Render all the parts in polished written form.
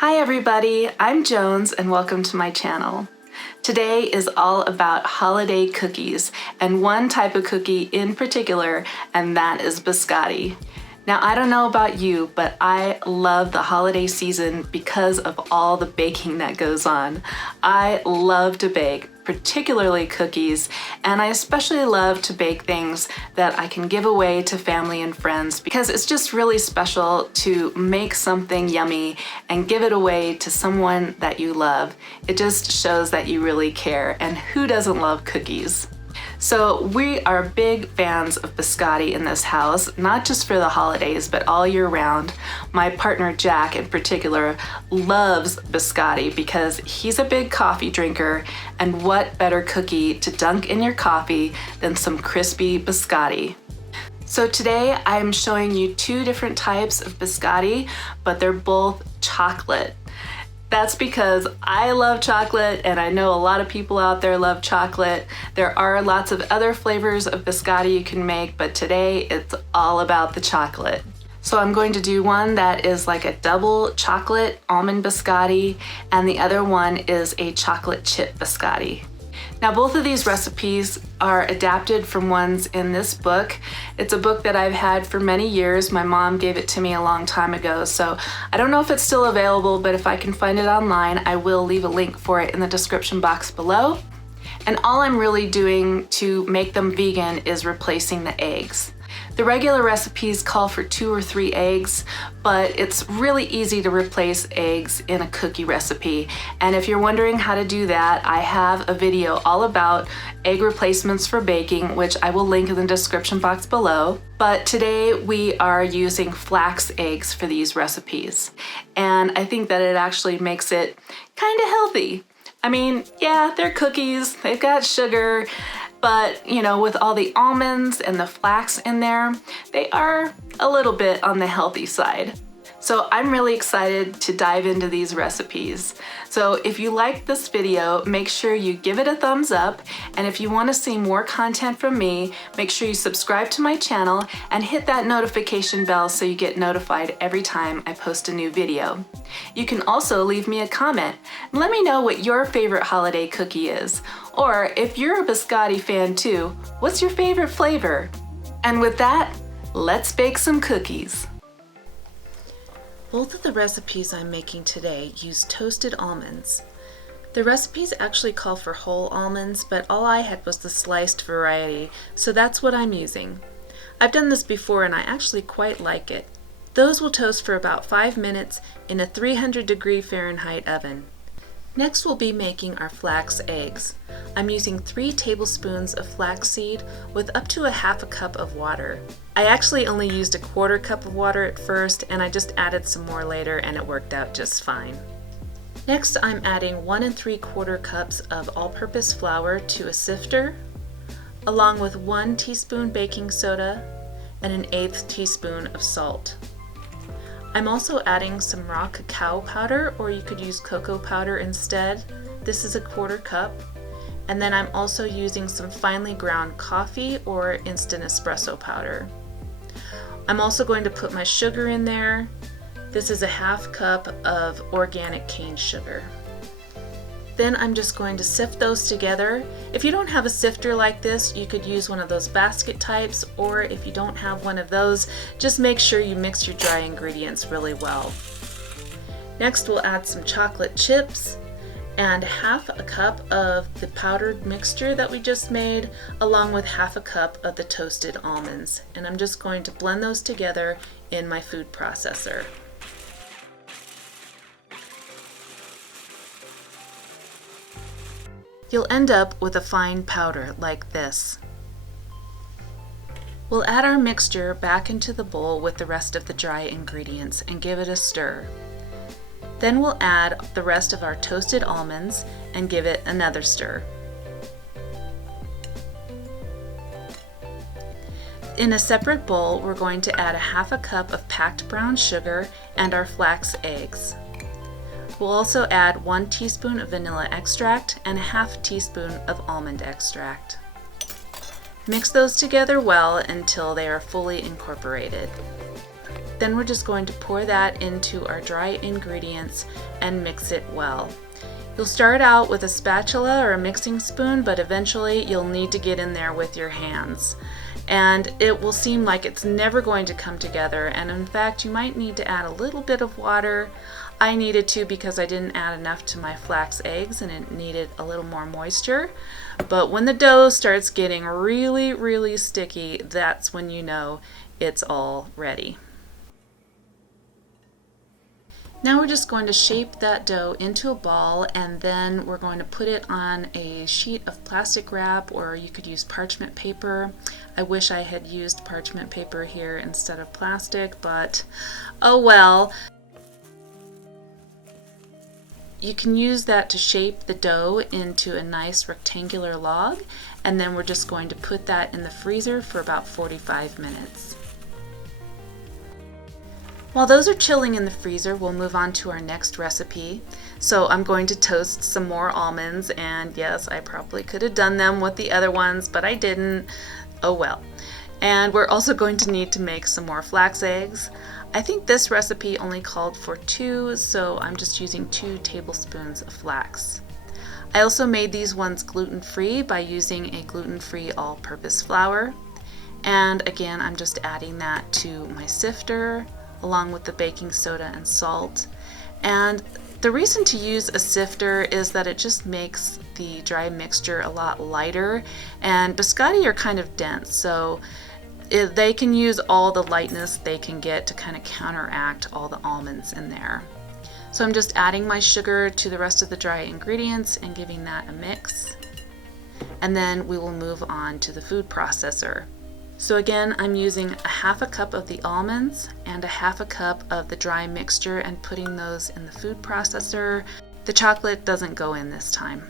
Hi everybody, I'm Jones and welcome to my channel. Today is all about holiday cookies and one type of cookie in particular, and that is biscotti. Now I don't know about you, but I love the holiday season because of all the baking that goes on. I love to bake, particularly cookies, and I especially love to bake things that I can give away to family and friends because it's just really special to make something yummy and give it away to someone that you love. It just shows that you really care, and who doesn't love cookies? So we are big fans of biscotti in this house, not just for the holidays, but all year round. My partner Jack in particular loves biscotti because he's a big coffee drinker, and what better cookie to dunk in your coffee than some crispy biscotti. So today I'm showing you two different types of biscotti, but they're both chocolate. That's because I love chocolate, and I know a lot of people out there love chocolate. There are lots of other flavors of biscotti you can make, but today it's all about the chocolate. So I'm going to do one that is like a double chocolate almond biscotti, and the other one is a chocolate chip biscotti. Now both of these recipes are adapted from ones in this book. It's a book that I've had for many years. My mom gave it to me a long time ago, so I don't know if it's still available, but if I can find it online, I will leave a link for it in the description box below. And all I'm really doing to make them vegan is replacing the eggs. The regular recipes call for 2 or 3 eggs, but it's really easy to replace eggs in a cookie recipe. And if you're wondering how to do that, I have a video all about egg replacements for baking, which I will link in the description box below. But today we are using flax eggs for these recipes. And I think that it actually makes it kind of healthy. I mean, yeah, they're cookies, they've got sugar, but you know, with all the almonds and the flax in there, they are a little bit on the healthy side. So I'm really excited to dive into these recipes. So if you liked this video, make sure you give it a thumbs up. And if you want to see more content from me, make sure you subscribe to my channel and hit that notification bell so you get notified every time I post a new video. You can also leave me a comment and let me know what your favorite holiday cookie is. Or if you're a biscotti fan too, what's your favorite flavor? And with that, let's bake some cookies. Both of the recipes I'm making today use toasted almonds. The recipes actually call for whole almonds, but all I had was the sliced variety, so that's what I'm using. I've done this before and I actually quite like it. Those will toast for about 5 minutes in a 300-degree Fahrenheit oven. Next we'll be making our flax eggs. I'm using 3 tablespoons of flaxseed with up to a half a cup of water. I actually only used a 1/4 cup of water at first, and I just added some more later and it worked out just fine. Next I'm adding 1 3/4 cups of all-purpose flour to a sifter, along with 1 teaspoon baking soda and 1/8 teaspoon of salt. I'm also adding some raw cacao powder, or you could use cocoa powder instead. This is a 1/4 cup. And then I'm also using some finely ground coffee or instant espresso powder. I'm also going to put my sugar in there. This is a 1/2 cup of organic cane sugar. Then I'm just going to sift those together. If you don't have a sifter like this, you could use one of those basket types, or if you don't have one of those, just make sure you mix your dry ingredients really well. Next we'll add some chocolate chips and 1/2 cup of the powdered mixture that we just made, along with 1/2 cup of the toasted almonds. And I'm just going to blend those together in my food processor. You'll end up with a fine powder like this. We'll add our mixture back into the bowl with the rest of the dry ingredients and give it a stir. Then we'll add the rest of our toasted almonds and give it another stir. In a separate bowl, we're going to add a 1/2 cup of packed brown sugar and our flax eggs. We'll also add 1 teaspoon of vanilla extract and a 1/2 teaspoon of almond extract. Mix those together well until they are fully incorporated. Then we're just going to pour that into our dry ingredients and mix it well. You'll start out with a spatula or a mixing spoon, but eventually you'll need to get in there with your hands. And it will seem like it's never going to come together, and in fact you might need to add a little bit of water. I needed to because I didn't add enough to my flax eggs and it needed a little more moisture. But when the dough starts getting really sticky, that's when you know it's all ready. Now we're just going to shape that dough into a ball, and then we're going to put it on a sheet of plastic wrap, or you could use parchment paper. I wish I had used parchment paper here instead of plastic, but oh well. You can use that to shape the dough into a nice rectangular log, and then we're just going to put that in the freezer for about 45 minutes. While those are chilling in the freezer, we'll move on to our next recipe. So I'm going to toast some more almonds, and yes, I probably could have done them with the other ones, but I didn't. Oh well. And we're also going to need to make some more flax eggs. I think this recipe only called for 2, so I'm just using 2 tablespoons of flax. I also made these ones gluten-free by using a gluten-free all-purpose flour. And again, I'm just adding that to my sifter, along with the baking soda and salt. And the reason to use a sifter is that it just makes the dry mixture a lot lighter, and biscotti are kind of dense, so they can use all the lightness they can get to kind of counteract all the almonds in there. So I'm just adding my sugar to the rest of the dry ingredients and giving that a mix, and then we will move on to the food processor. So again, I'm using a half a cup of the almonds and a half a cup of the dry mixture and putting those in the food processor. The chocolate doesn't go in this time.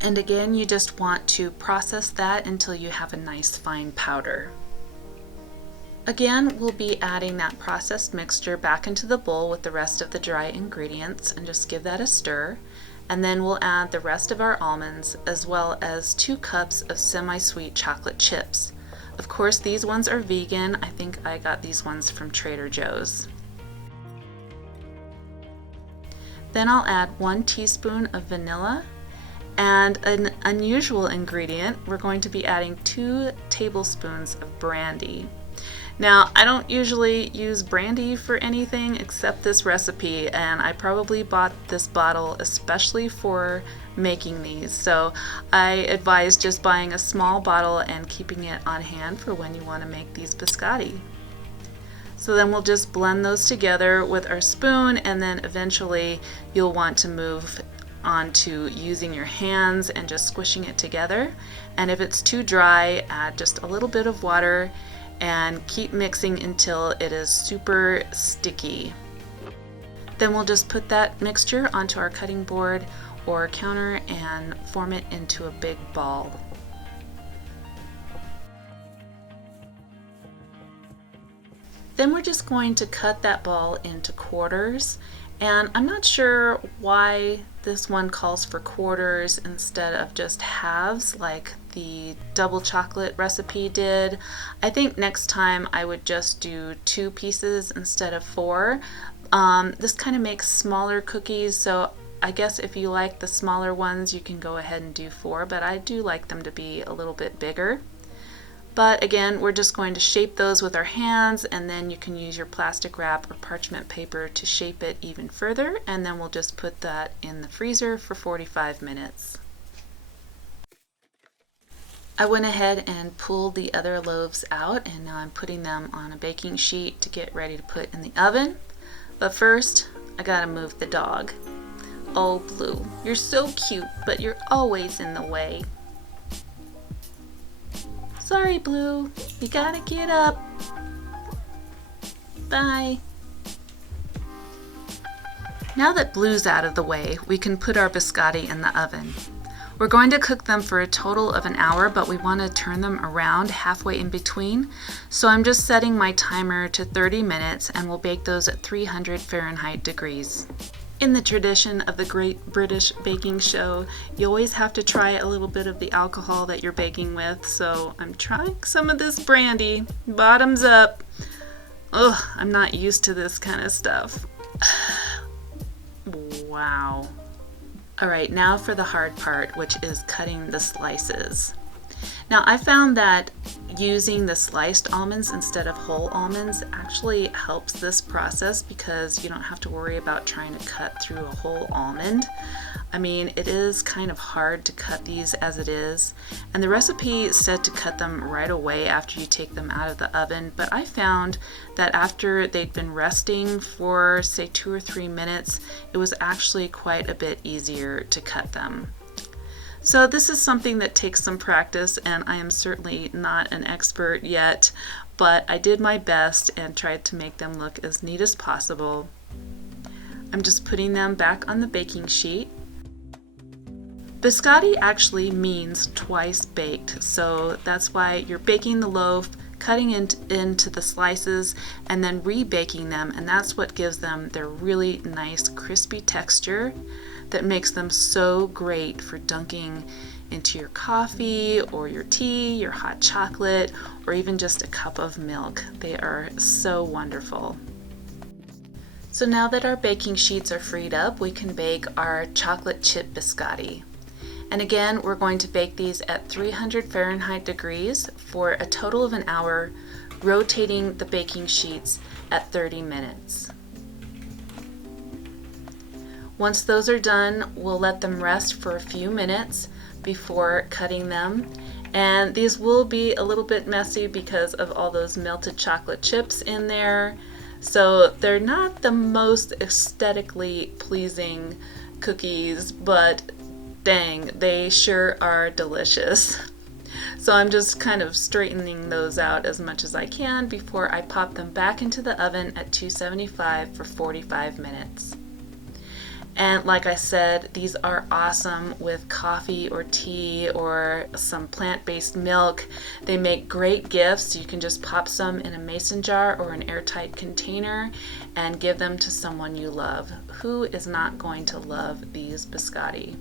And again, you just want to process that until you have a nice fine powder. Again, we'll be adding that processed mixture back into the bowl with the rest of the dry ingredients and just give that a stir. And then we'll add the rest of our almonds, as well as 2 cups of semi-sweet chocolate chips. Of course, these ones are vegan. I think I got these ones from Trader Joe's. Then I'll add 1 teaspoon of vanilla, and an unusual ingredient, we're going to be adding 2 tablespoons of brandy. Now, I don't usually use brandy for anything except this recipe, and I probably bought this bottle especially for making these, so I advise just buying a small bottle and keeping it on hand for when you want to make these biscotti. So then we'll just blend those together with our spoon, and then eventually you'll want to move on to using your hands and just squishing it together. And if it's too dry, add just a little bit of water and keep mixing until it is super sticky. Then we'll just put that mixture onto our cutting board or counter and form it into a big ball. Then we're just going to cut that ball into quarters, and I'm not sure why this one calls for quarters instead of just halves like the double chocolate recipe did. I think next time I would just do 2 pieces instead of 4. This kind of makes smaller cookies, so I guess if you like the smaller ones you can go ahead and do 4, but I do like them to be a little bit bigger. But again, we're just going to shape those with our hands, and then you can use your plastic wrap or parchment paper to shape it even further, and then we'll just put that in the freezer for 45 minutes. I went ahead and pulled the other loaves out, and now I'm putting them on a baking sheet to get ready to put in the oven. But first, I gotta move the dog. Oh, Blue, you're so cute, but you're always in the way. Sorry, Blue, you gotta get up. Bye. Now that Blue's out of the way, we can put our biscotti in the oven. We're going to cook them for a total of an hour, but we want to turn them around halfway in between. So I'm just setting my timer to 30 minutes, and we'll bake those at 300 Fahrenheit degrees. In the tradition of the Great British Baking Show, you always have to try a little bit of the alcohol that you're baking with, so I'm trying some of this brandy. Bottoms up. Ugh, I'm not used to this kind of stuff. Wow. Alright, now for the hard part, which is cutting the slices. Now I found that using the sliced almonds instead of whole almonds actually helps this process because you don't have to worry about trying to cut through a whole almond. I mean, it is kind of hard to cut these as it is, and the recipe said to cut them right away after you take them out of the oven, but I found that after they'd been resting for say 2 or 3 minutes, it was actually quite a bit easier to cut them. So this is something that takes some practice, and I am certainly not an expert yet, but I did my best and tried to make them look as neat as possible. I'm just putting them back on the baking sheet. Biscotti actually means twice baked, so that's why you're baking the loaf, cutting into the slices, and then rebaking them, and that's what gives them their really nice crispy texture that makes them so great for dunking into your coffee or your tea, your hot chocolate, or even just a cup of milk. They are so wonderful. So now that our baking sheets are freed up, we can bake our chocolate chip biscotti. And again, we're going to bake these at 300 Fahrenheit degrees for a total of an hour, rotating the baking sheets at 30 minutes. Once those are done, we'll let them rest for a few minutes before cutting them. And these will be a little bit messy because of all those melted chocolate chips in there. So they're not the most aesthetically pleasing cookies, but dang, they sure are delicious. So I'm just kind of straightening those out as much as I can before I pop them back into the oven at 275 for 45 minutes. And like I said, these are awesome with coffee or tea or some plant-based milk. They make great gifts. You can just pop some in a mason jar or an airtight container and give them to someone you love. Who is not going to love these biscotti?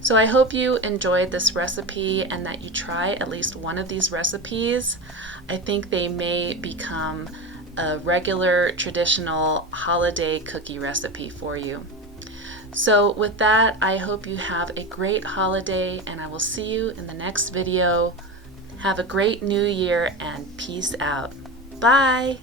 So I hope you enjoyed this recipe and that you try at least one of these recipes. I think they may become a regular traditional holiday cookie recipe for you. So with that, I hope you have a great holiday, and I will see you in the next video. Have a great new year and peace out. Bye!